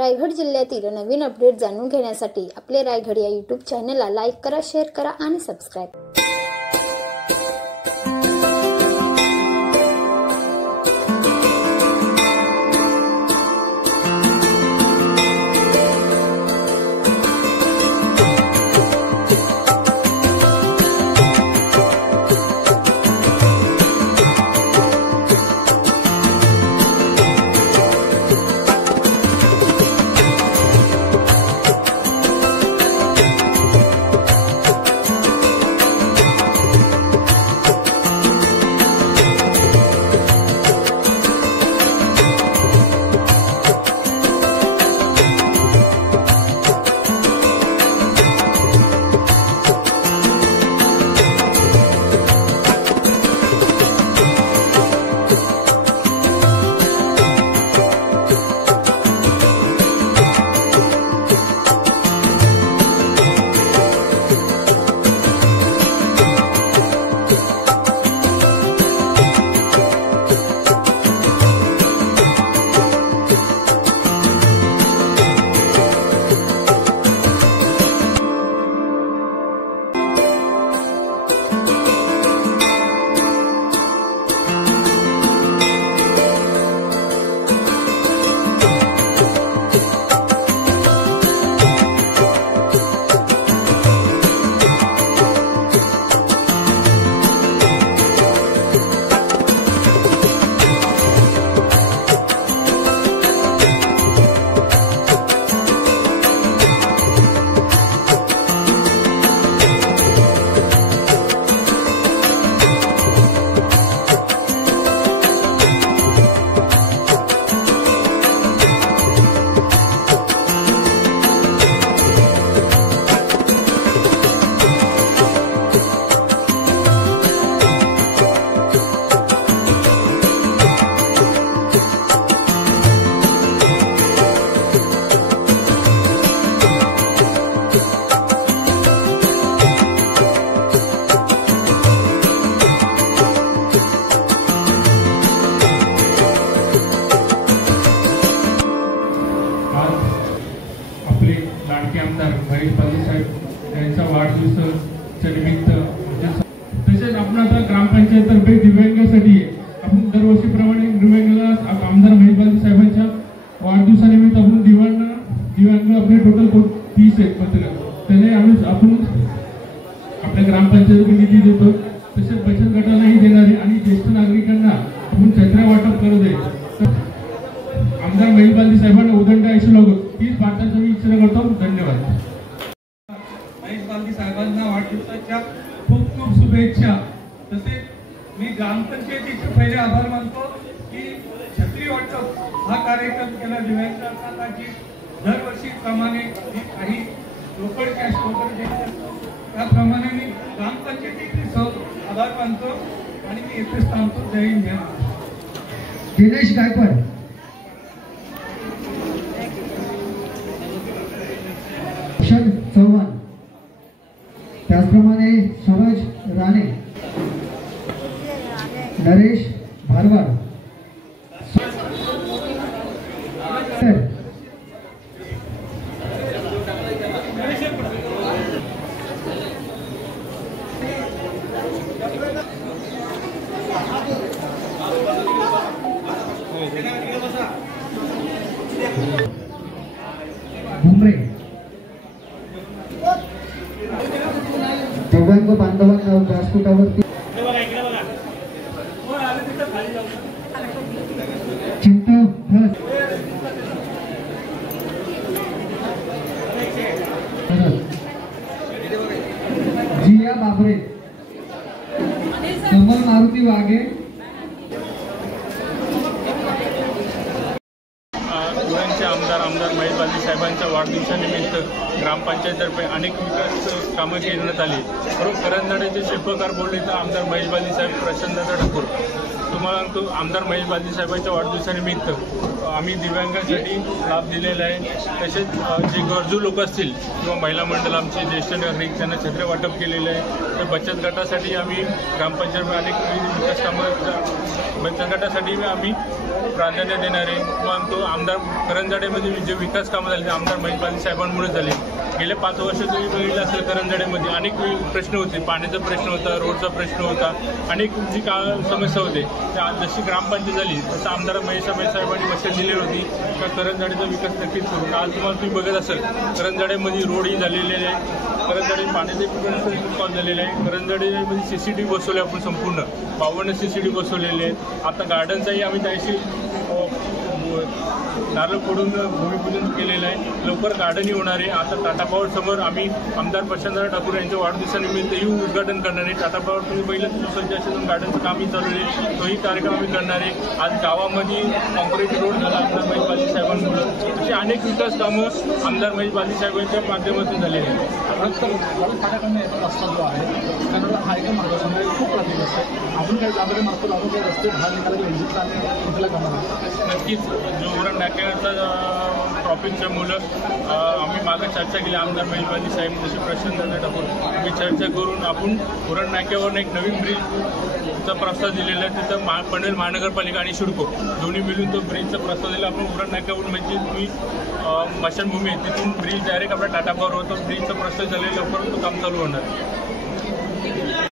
रायगड जिल्ह्यातील नवीन अपडेट जाणून घेण्यासाठी आपले रायगड या यूट्यूब चॅनलला लाईक करा, शेअर करा आणि सबस्क्राईब लाडके आमदार महेश बालदी साहेब यांचा वाढदिवसाच्या निमित्त तसेच आपण आता ग्रामपंचायत तर्फे दिव्यांगासाठी आपण दरवर्षीप्रमाणे दिव्यांगाला आमदार महेश बालदी साहेबांच्या वाढदिवसानिमित्त आपण दिव्यांग आपले टोटल 30 आहेत पत्रक त्याने आपण आपल्या ग्रामपंचायतीला निधी देतो। तसेच बचत गटालाही देणारे आणि ज्येष्ठ नागरिकांना आपण छत्र्या वाटप करत आहे। आमदार महेश बालदी साहेबांना उदंड आयुष्य लागो तीच भारताचा मी इच्छा करतो। धन्यवाद। महेश बालदी साहेबांना वाढदिवसाच्या खूप खूप शुभेच्छा। तसेच मी ग्रामपंचायतीचे पहिले आभार मानतो की छत्री वाटप हा कार्यक्रम केला दिव्यांगांसाठी। दरवर्षी प्रमाणे काही रोकड कॅश वगैरे देतात त्याप्रमाणे मी ग्रामपंचायतीचे आभार मानतो आणि मी इथेच थांबतो। जय हिंद। दिनेश गायकवाड, चव्हाण, त्याचप्रमाणे सूरज राणे, नरेश भारवाड, भुमरे, दिव्यांग बांधवांना व्यासपीठावरती चिंटू भस, जिया बाबरे, कमल मारुती वाघे, आमदार महेश बालदी साहेबांच्या वाढदिवसानिमित्त ग्रामपंचायततर्फे अनेक विकास कामं करण्यात आली। करंजाड्याचे शिल्पकार बोलले तर आमदार महेश बालदी साहेब, प्रशांत ठाकूर। तुम्हाला आमदार महेश बालदी साहेबांच्या वाढदिवसानिमित्त आम्ही दिव्यांगांसाठी लाभ दिलेला आहे. तसेच जे गरजू लोक असतील किंवा महिला मंडळ आमचे ज्येष्ठ नागरिक त्यांना छत्र्या वाटप केलेलं आहे. तर बचत गटासाठी आम्ही ग्रामपंचायत अनेक विकास कामं बचत गटासाठी आम्ही प्राधान्य देणार आहे. किंवा तो आमदार करंजाडेमध्ये जे विकास कामं झाले ते आमदार महेश बालदी साहेबांमुळे झाले. गेले 5 वर्ष तुम्ही बघितलं असेल करंजाडेमध्ये अनेक प्रश्न होते. पाण्याचा प्रश्न होता, रोडचा प्रश्न होता, अनेक जी समस्या होते. जशी ग्रामपंचायत झाली तसं आमदार महेश साहेबांनी वचन दिली होती तर करंजाडेचा विकास नक्कीच करून. आज तुम्हाला तुम्ही बघत असेल करंजाडेमध्ये रोडही झालेले आहे. करंजाडे पाण्याचे प्रश्न सॉल्व्ह झालेले आहे. करंजाडेमध्ये CCTV बसवले आपण संपूर्ण 52 CCTV बसवलेले आहेत. आता गार्डनचाही आम्ही त्याशी नारळ फोडून भूमिपूजन केलेलं आहे. लवकर गार्डनही होणार आहे. आता टाटा पॉवर समोर आम्ही आमदार प्रशांतदादा ठाकूर यांच्या वाढदिवसानिमित्तही उद्घाटन करणार आहे. टाटा पॉवर तुम्ही पहिलं सुसज्ज असेल गार्डनचं कामही चालू आहे. तोही कार्यक्रम आम्ही करणार आहे. आज गावामध्ये कॉन्क्रीट रोड झाला आमदार महेश बालदी साहेबांमुळे. अशी अनेक विकास कामं आमदार महेश बालदी साहेबांच्या माध्यमातून झालेली आहेत. रस्ता जो आहे कारण हा एका मार्गासमोर खूप ट्रॅफिक असते. आपण काही जागा मागतो आपण काही रस्ते बाहेर निघाला कुठला कामाला नक्कीच जो उरण नाक्याचा ट्रॉफिकच्या मुलं आम्ही मागे चर्चा केली आमदार महेश बालदी साहेब जसे प्रशांतदादा ठाकूर आम्ही चर्चा करून आपण उरण नाक्यावर एक नवीन ब्रिजचा प्रस्ताव दिलेला आहे. तिथं पनवेल महानगरपालिका आणि सिडको दोन्ही मिळून तो ब्रिजचा प्रस्ताव दिला. आपण उरण नाक्यावरून म्हणजे तुम्ही स्मशानभूमी आहे तिथून ब्रिज डायरेक्ट आपल्या टाटा पॉवर होतो. ब्रिजचा प्रस्ताव झालेला लवकर तो काम चालू होणार.